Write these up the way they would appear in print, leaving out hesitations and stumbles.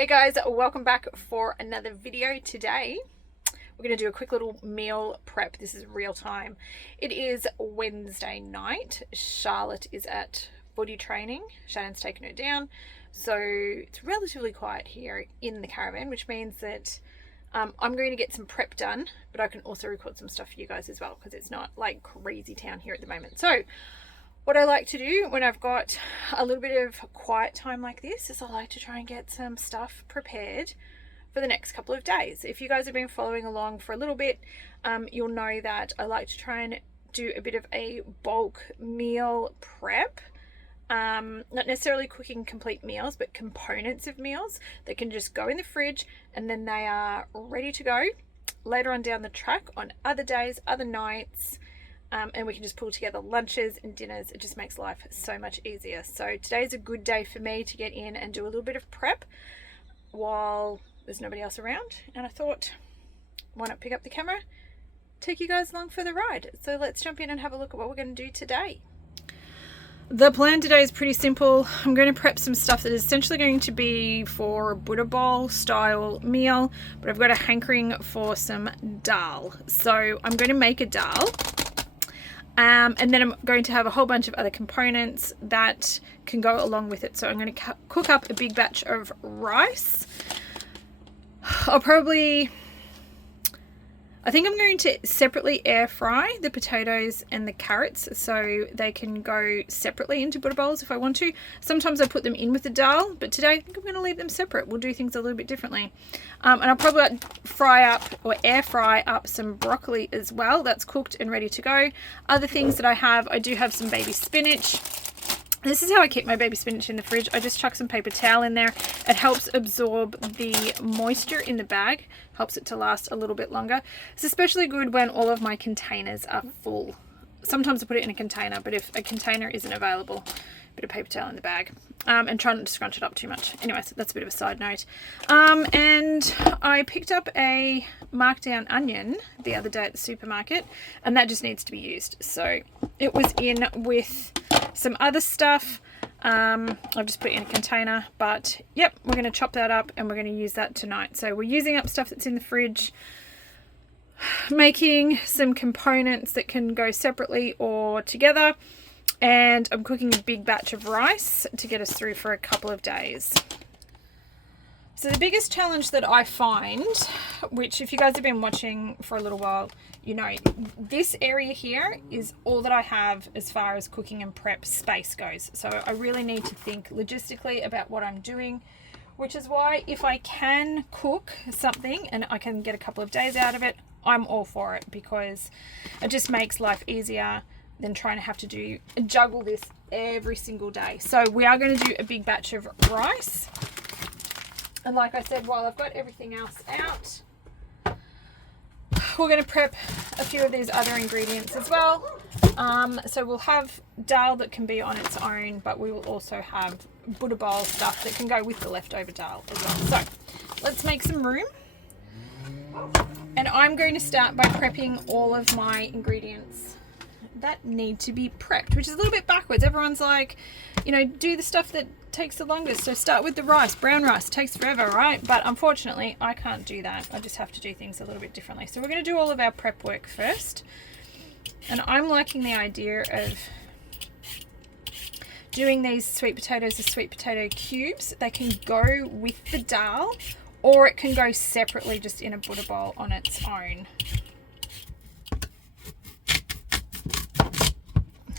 Hey guys, welcome back for another video. Today we're going to do a quick little meal prep. This is real time. It is Wednesday night. Charlotte is at footy training. Shannon's taken her down, so it's relatively quiet here in the caravan, which means that I'm going to get some prep done, but I can also record some stuff for you guys as well because it's not like crazy town here at the moment. So what I like to do when I've got a little bit of quiet time like this is I like to try and get some stuff prepared for the next couple of days. If you guys have been following along for a little bit, you'll know that I like to try and do a bit of a bulk meal prep. Not necessarily cooking complete meals, but components of meals that can just go in the fridge and then they are ready to go later on down the track on other days, other nights. And we can just pull together lunches and dinners. It just makes life so much easier. So today's a good day for me to get in and do a little bit of prep while there's nobody else around. And I thought, why not pick up the camera, take you guys along for the ride. So let's jump in and have a look at what we're going to do today. The plan today is pretty simple. I'm going to prep some stuff that is essentially going to be for a Buddha bowl style meal, but I've got a hankering for some dal. So I'm going to make a dal. And then I'm going to have a whole bunch of other components that can go along with it. So I'm going to cook up a big batch of rice. I think I'm going to separately air fry the potatoes and the carrots so they can go separately into Buddha bowls if I want to. Sometimes I put them in with the dal, but today I think I'm going to leave them separate. We'll do things a little bit differently. And I'll probably fry up or air fry up some broccoli as well. That's cooked and ready to go. Other things that I do have some baby spinach. This is how I keep my baby spinach in the fridge. I just chuck some paper towel in there. It helps absorb the moisture in the bag, helps it to last a little bit longer. It's especially good when all of my containers are full. Sometimes I put it in a container, but if a container isn't available, a bit of paper towel in the bag. And try not to scrunch it up too much. Anyway, so that's a bit of a side note. And I picked up a markdown onion the other day at the supermarket, and that just needs to be used. So it was in with some other stuff. I've just put it in a container, but yep, we're going to chop that up and we're going to use that tonight. So we're using up stuff that's in the fridge, making some components that can go separately or together, and I'm cooking a big batch of rice to get us through for a couple of days. So the biggest challenge that I find, which if you guys have been watching for a little while, you know, this area here is all that I have as far as cooking and prep space goes. So I really need to think logistically about what I'm doing, which is why if I can cook something and I can get a couple of days out of it, I'm all for it, because it just makes life easier than trying to have to juggle this every single day. So we are going to do a big batch of rice. And like I said, while I've got everything else out, we're going to prep a few of these other ingredients as well. So we'll have dal that can be on its own, but we will also have Buddha bowl stuff that can go with the leftover dal as well. So let's make some room. And I'm going to start by prepping all of my ingredients that need to be prepped, which is a little bit backwards. Everyone's like, you know, do the stuff that takes the longest. So start with the rice. Brown rice takes forever, right? But unfortunately, I can't do that. I just have to do things a little bit differently. So we're going to do all of our prep work first. And I'm liking the idea of doing these sweet potatoes as sweet potato cubes. They can go with the dal, or it can go separately just in a Buddha bowl on its own.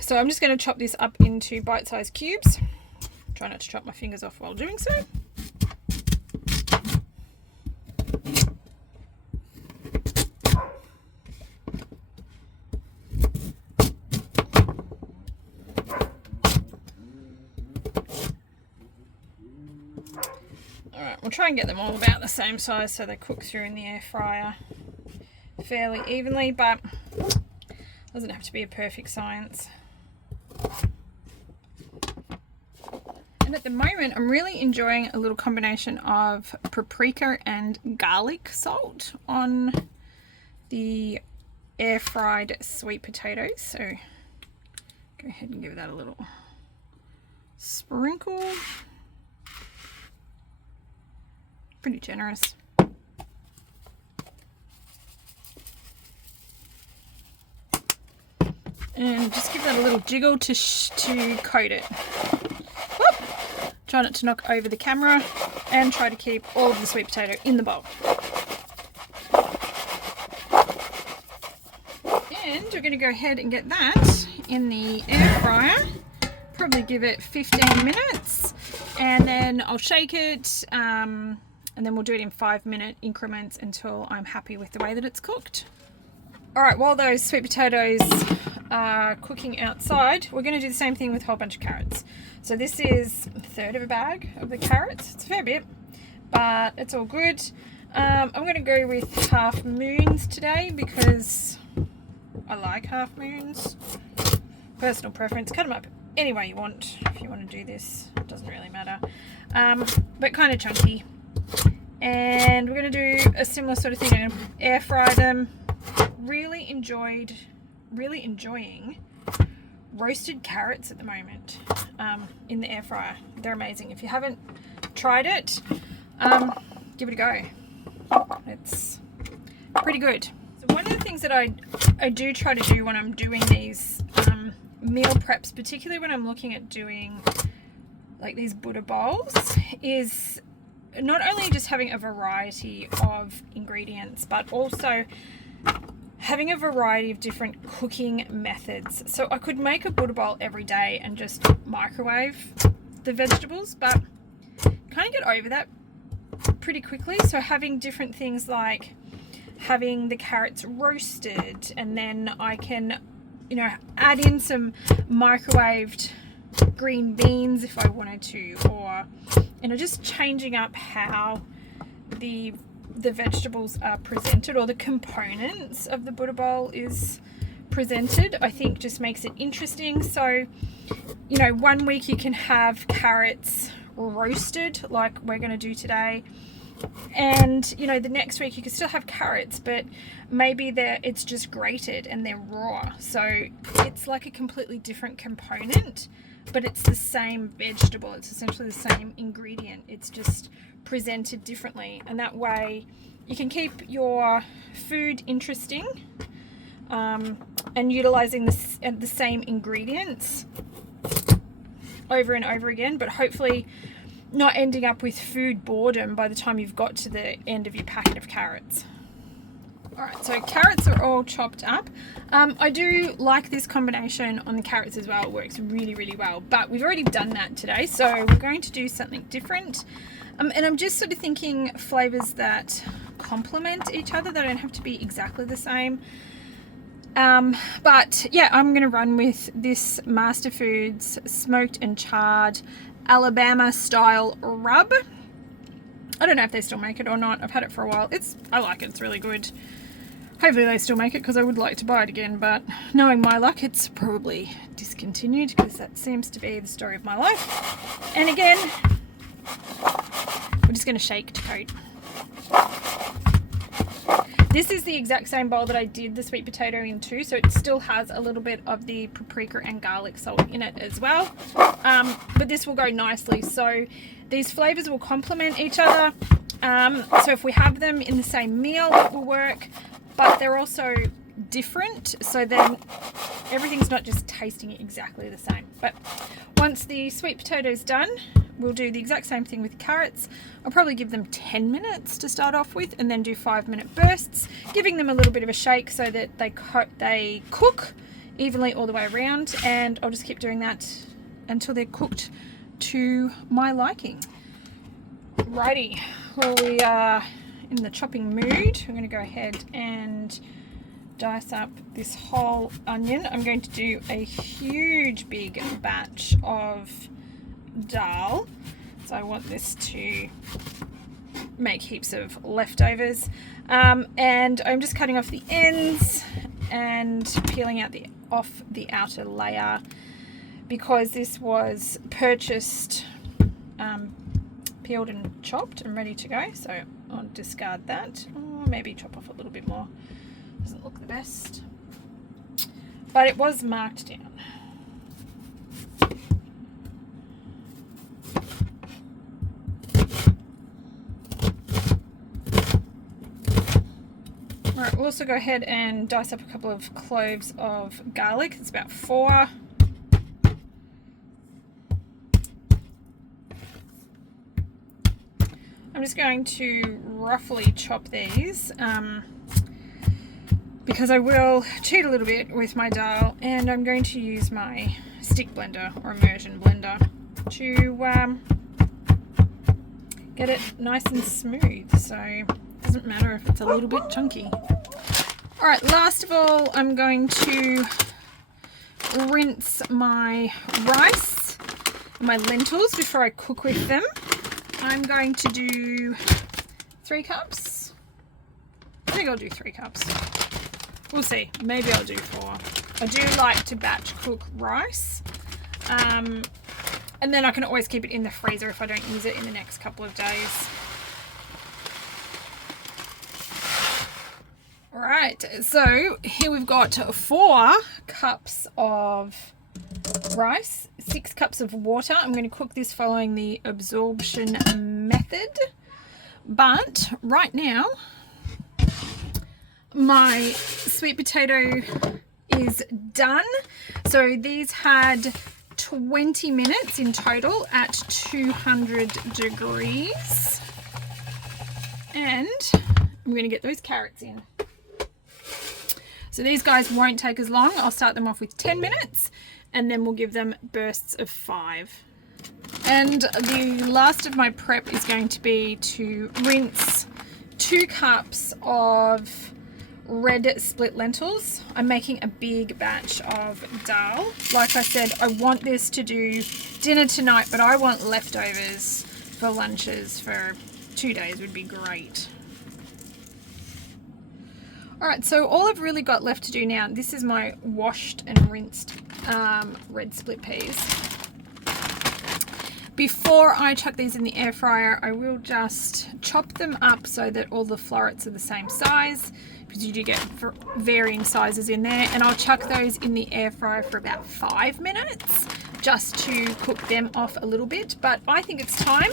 So I'm just going to chop this up into bite-sized cubes. Try not to chop my fingers off while doing so. Alright, we'll try and get them all about the same size so they cook through in the air fryer fairly evenly, but it doesn't have to be a perfect science. And at the moment, I'm really enjoying a little combination of paprika and garlic salt on the air fried sweet potatoes. So go ahead and give that a little sprinkle. pretty generous. And just give that a little jiggle to coat it. Whoop. Try not to knock over the camera, and try to keep all of the sweet potato in the bowl. And we're going to go ahead and get that in the air fryer. Probably give it 15 minutes, and then I'll shake it, and then we'll do it in 5-minute increments until I'm happy with the way that it's cooked. Alright, while those sweet potatoes are cooking outside, we're going to do the same thing with a whole bunch of carrots. So this is a third of a bag of the carrots. It's a fair bit, but it's all good. I'm going to go with half moons today because I like half moons. Personal preference. Cut them up any way you want. If you want to do this, it doesn't really matter. But kind of chunky. And we're going to do a similar sort of thing. I'm going to air fry them. Really enjoying roasted carrots at the moment in the air fryer. They're amazing. If you haven't tried it, give it a go. It's pretty good. So one of the things that I do try to do when I'm doing these meal preps, particularly when I'm looking at doing like these Buddha bowls, is not only just having a variety of ingredients, but also having a variety of different cooking methods. So I could make a Buddha bowl every day and just microwave the vegetables, but kind of get over that pretty quickly. So having different things like having the carrots roasted, and then I can, you know, add in some microwaved green beans if I wanted to, or, you know, just changing up how the vegetables are presented, or the components of the Buddha bowl is presented, I think just makes it interesting. So, you know, one week you can have carrots roasted like we're going to do today, and, you know, the next week you can still have carrots, but maybe it's just grated and they're raw. So it's like a completely different component, but it's the same vegetable. It's essentially the same ingredient. It's just presented differently, and that way you can keep your food interesting, and utilizing the same ingredients over and over again, but hopefully not ending up with food boredom by the time you've got to the end of your packet of carrots. Alright, so carrots are all chopped up. I do like this combination on the carrots as well. It works really, really well, but we've already done that today, so we're going to do something different. And I'm just sort of thinking flavors that complement each other. They don't have to be exactly the same. But yeah, I'm going to run with this Master Foods smoked and charred Alabama style rub. I don't know if they still make it or not. I've had it for a while. I like it. It's really good. Hopefully they still make it, because I would like to buy it again, but knowing my luck, it's probably discontinued, because that seems to be the story of my life. And again, we're just going to shake to coat. This is the exact same bowl that I did the sweet potato into, so it still has a little bit of the paprika and garlic salt in it as well. But this will go nicely, so these flavors will complement each other. So if we have them in the same meal, it will work, but they're also different, so then everything's not just tasting exactly the same. But once the sweet potato's done, we'll do the exact same thing with carrots. I'll probably give them 10 minutes to start off with, and then do 5-minute bursts, giving them a little bit of a shake so that they cook evenly all the way around, and I'll just keep doing that until they're cooked to my liking. Righty, well, we are in the chopping mood. I'm going to go ahead and dice up this whole onion. I'm going to do a huge big batch of Dahl, so I want this to make heaps of leftovers, and I'm just cutting off the ends and peeling out off the outer layer, because this was purchased peeled and chopped and ready to go, so I'll discard that, or maybe chop off a little bit more. Doesn't look the best, but it was marked down. Alright, we'll also go ahead and dice up a couple of cloves of garlic. It's about 4. I'm just going to roughly chop these because I will cheat a little bit with my Dahl, and I'm going to use my stick blender or immersion blender to get it nice and smooth, so it doesn't matter if it's a little bit chunky. Alright, last of all, I'm going to rinse my rice and my lentils before I cook with them. I'm going to do 3 cups. I think I'll do 3 cups. We'll see. Maybe I'll do 4. I do like to batch cook rice. And then I can always keep it in the freezer if I don't use it in the next couple of days. Alright, so here we've got 4 cups of rice, 6 cups of water. I'm going to cook this following the absorption method. But right now, my sweet potato is done. So these had 20 minutes in total at 200 degrees. And I'm going to get those carrots in. So these guys won't take as long. I'll start them off with 10 minutes and then we'll give them bursts of 5. And the last of my prep is going to be to rinse 2 cups of red split lentils. I'm making a big batch of Dahl. Like I said, I want this to do dinner tonight, but I want leftovers for lunches for 2 days would be great. Alright, so all I've really got left to do now, this is my washed and rinsed red split peas. Before I chuck these in the air fryer, I will just chop them up so that all the florets are the same size, because you do get varying sizes in there, and I'll chuck those in the air fryer for about 5 minutes just to cook them off a little bit. But I think it's time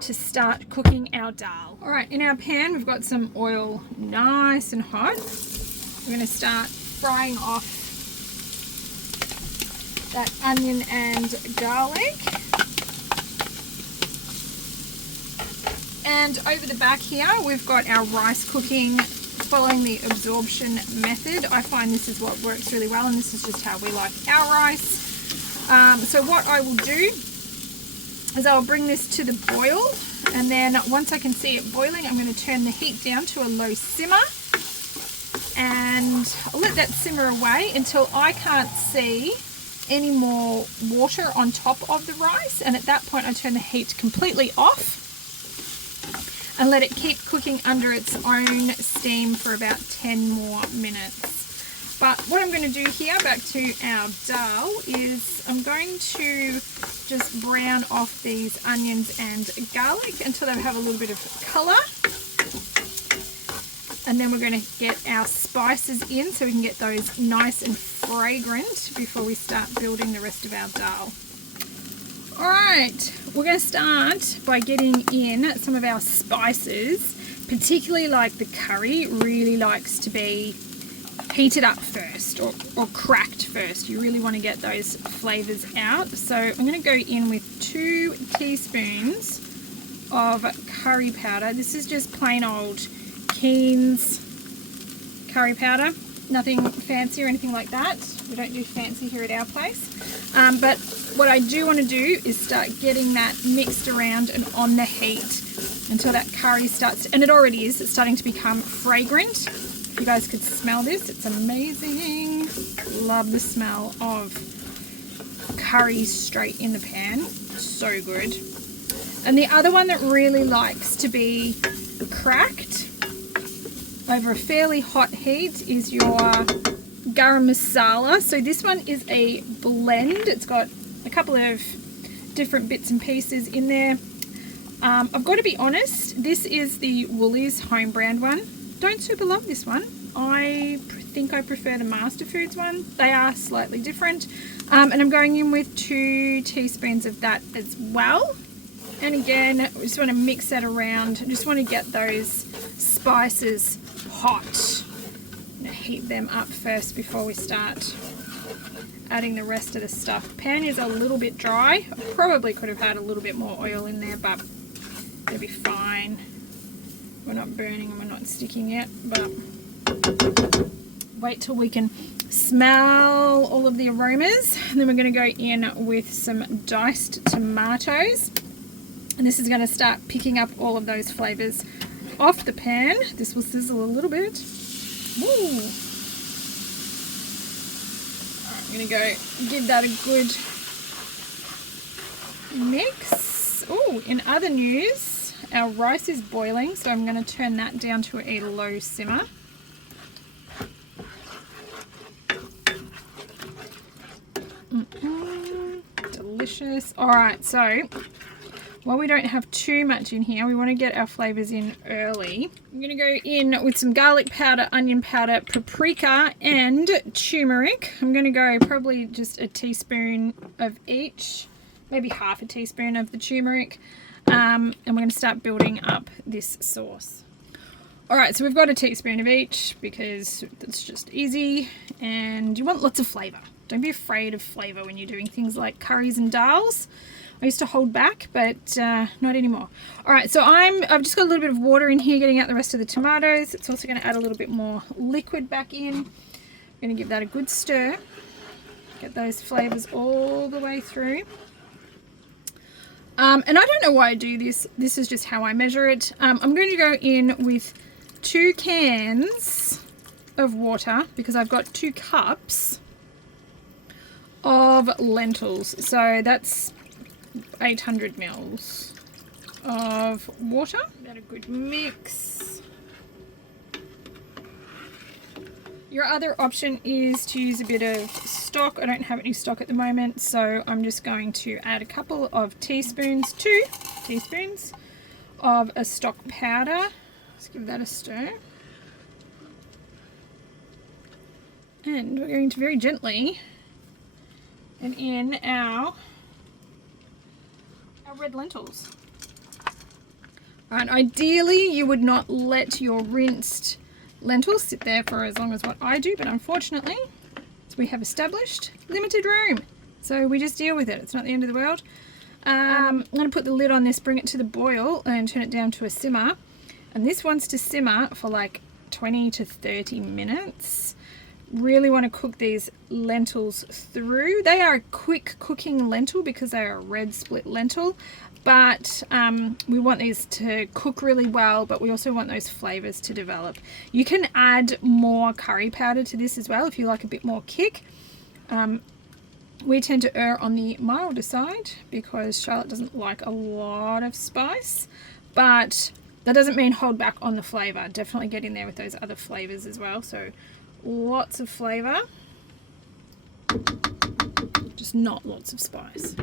to start cooking our Dahl. Alright, in our pan we've got some oil nice and hot. We're going to start frying off that onion and garlic. And over the back here we've got our rice cooking following the absorption method. I find this is what works really well, and this is just how we like our rice. So what I will do is I'll bring this to the boil, and then once I can see it boiling, I'm going to turn the heat down to a low simmer, and I'll let that simmer away until I can't see any more water on top of the rice, and at that point I turn the heat completely off and let it keep cooking under its own steam for about 10 more minutes. But what I'm going to do here, back to our Dahl, is I'm going to just brown off these onions and garlic until they have a little bit of colour. And then we're going to get our spices in so we can get those nice and fragrant before we start building the rest of our Dahl. Alright, we're going to start by getting in some of our spices, particularly like the curry really likes to be heated up first or cracked first. You really want to get those flavours out. So I'm going to go in with 2 teaspoons of curry powder. This is just plain old Keen's curry powder. Nothing fancy or anything like that. We don't do fancy here at our place. But what I do want to do is start getting that mixed around and on the heat until that curry starts, and it already is, it's starting to become fragrant. If you guys could smell this, it's amazing. Love the smell of curry straight in the pan. So good. And the other one that really likes to be cracked over a fairly hot heat is your garam masala. So this one is a blend. It's got a couple of different bits and pieces in there. I've got to be honest, this is the Woolies home brand one. Don't super love this one. I think I prefer the Master Foods one. They are slightly different. And I'm going in with 2 teaspoons of that as well. And again, we just want to mix that around. I just want to get those spices hot. heat them up first before we start adding the rest of the stuff. Pan is a little bit dry. I probably could have had a little bit more oil in there, but it'll be fine. We're not burning and we're not sticking yet, but wait till we can smell all of the aromas. And then we're going to go in with some diced tomatoes. And this is going to start picking up all of those flavors off the pan. This will sizzle a little bit. Woo. Alright, I'm going to go give that a good mix. Oh, in other news, our rice is boiling, so I'm going to turn that down to a low simmer. Delicious. Alright, so while we don't have too much in here, we want to get our flavors in early. I'm going to go in with some garlic powder, onion powder, paprika and turmeric. I'm going to go probably just a teaspoon of each, maybe half a teaspoon of the turmeric, and we're going to start building up this sauce. Alright, so we've got a teaspoon of each because that's just easy, and you want lots of flavour. Don't be afraid of flavour when you're doing things like curries and dals. I used to hold back, but not anymore. Alright, so I've just got a little bit of water in here getting out the rest of the tomatoes. It's also going to add a little bit more liquid back in. I'm going to give that a good stir. Get those flavours all the way through. And I don't know why I do this. This is just how I measure it. I'm going to go in with 2 cans of water because I've got 2 cups of lentils. So that's 800 mils of water. That a good mix. Your other option is to use a bit of stock. I don't have any stock at the moment, so I'm just going to add a couple of teaspoons, 2 teaspoons of a stock powder. Let's give that a stir. And we're going to very gently add in our red lentils. Alright, ideally you would not let your rinsed lentils sit there for as long as what I do, but unfortunately, as we have established, limited room. So we just deal with it. It's not the end of the world. I'm going to put the lid on this, bring it to the boil and turn it down to a simmer. And this wants to simmer for like 20 to 30 minutes. Really want to cook these lentils through. They are a quick cooking lentil because they are a red split lentil, but we want these to cook really well, but we also want those flavors to develop. You can add more curry powder to this as well if you like a bit more kick. We tend to err on the milder side because Charlotte doesn't like a lot of spice, but that doesn't mean hold back on the flavor. Definitely get in there with those other flavors as well. So lots of flavor, just not lots of spice.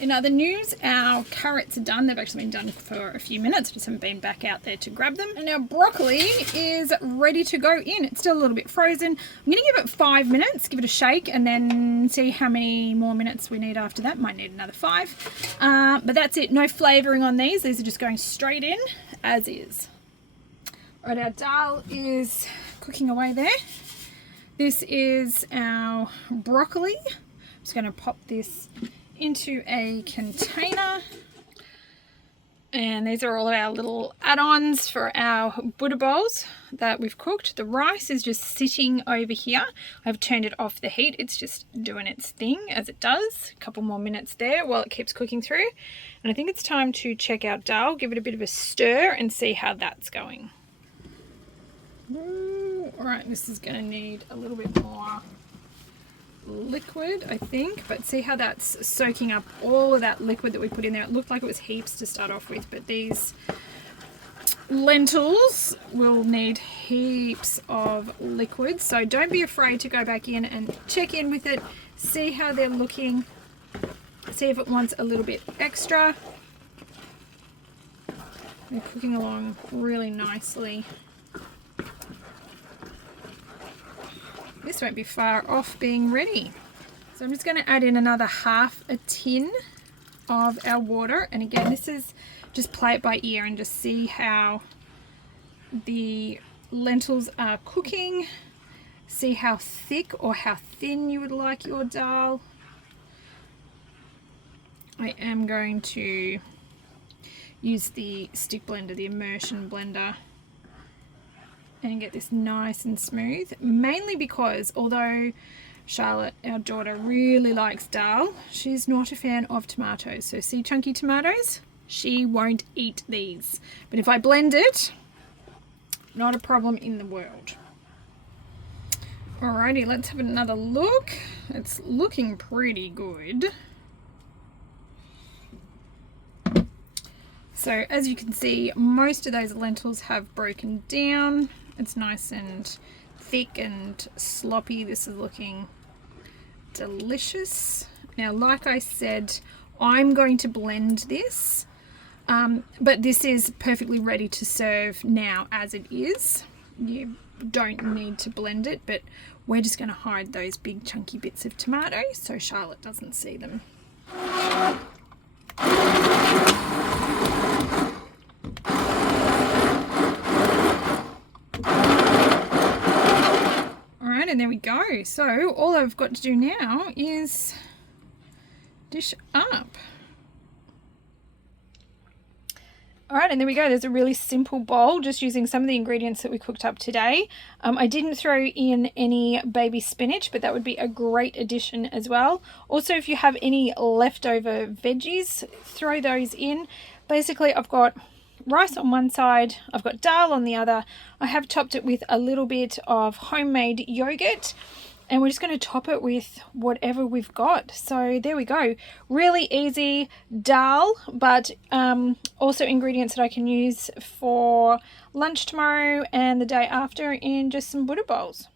In other news, our carrots are done. They've actually been done for a few minutes. Just haven't been back out there to grab them. And our broccoli is ready to go in. It's still a little bit frozen. I'm going to give it 5 minutes, give it a shake, and then see how many more minutes we need after that. Might need another 5. But that's it. No flavouring on these. These are just going straight in as is. All right, our dal is cooking away there. This is our broccoli. I'm just going to pop this into a container, and these are all of our little add-ons for our Buddha bowls that we've cooked. The rice is just sitting over here. I've turned it off the heat. It's just doing its thing as it does. A couple more minutes there while it keeps cooking through, and I think it's time to check out dal, give it a bit of a stir and see how that's going. All right, this is going to need a little bit more liquid, I think, but see how that's soaking up all of that liquid that we put in there. It looked like it was heaps to start off with, but these lentils will need heaps of liquid, so don't be afraid to go back in and check in with it, see how they're looking, see if it wants a little bit extra. They're cooking along really nicely. This won't be far off being ready. So I'm just going to add in another half a tin of our water, and again, this is just play it by ear and just see how the lentils are cooking. See how thick or how thin you would like your dal. I am going to use the stick blender, the immersion blender, and get this nice and smooth, mainly because although Charlotte, our daughter, really likes dal, she's not a fan of tomatoes. So see chunky tomatoes? She won't eat these. But if I blend it, not a problem in the world. Alrighty, let's have another look. It's looking pretty good. So as you can see, most of those lentils have broken down. It's nice and thick and sloppy. This is looking delicious. Now, like I said, I'm going to blend this, but this is perfectly ready to serve now as it is. You don't need to blend it, but we're just going to hide those big chunky bits of tomato so Charlotte doesn't see them. Alright, and there we go. So all I've got to do now is dish up. Alright, and there we go. There's a really simple bowl just using some of the ingredients that we cooked up today. I didn't throw in any baby spinach, but that would be a great addition as well. Also, if you have any leftover veggies, throw those in. Basically, I've got rice on one side, I've got dal on the other. I have topped it with a little bit of homemade yogurt, and we're just going to top it with whatever we've got. So there we go. Really easy dal, but also ingredients that I can use for lunch tomorrow and the day after in just some Buddha bowls.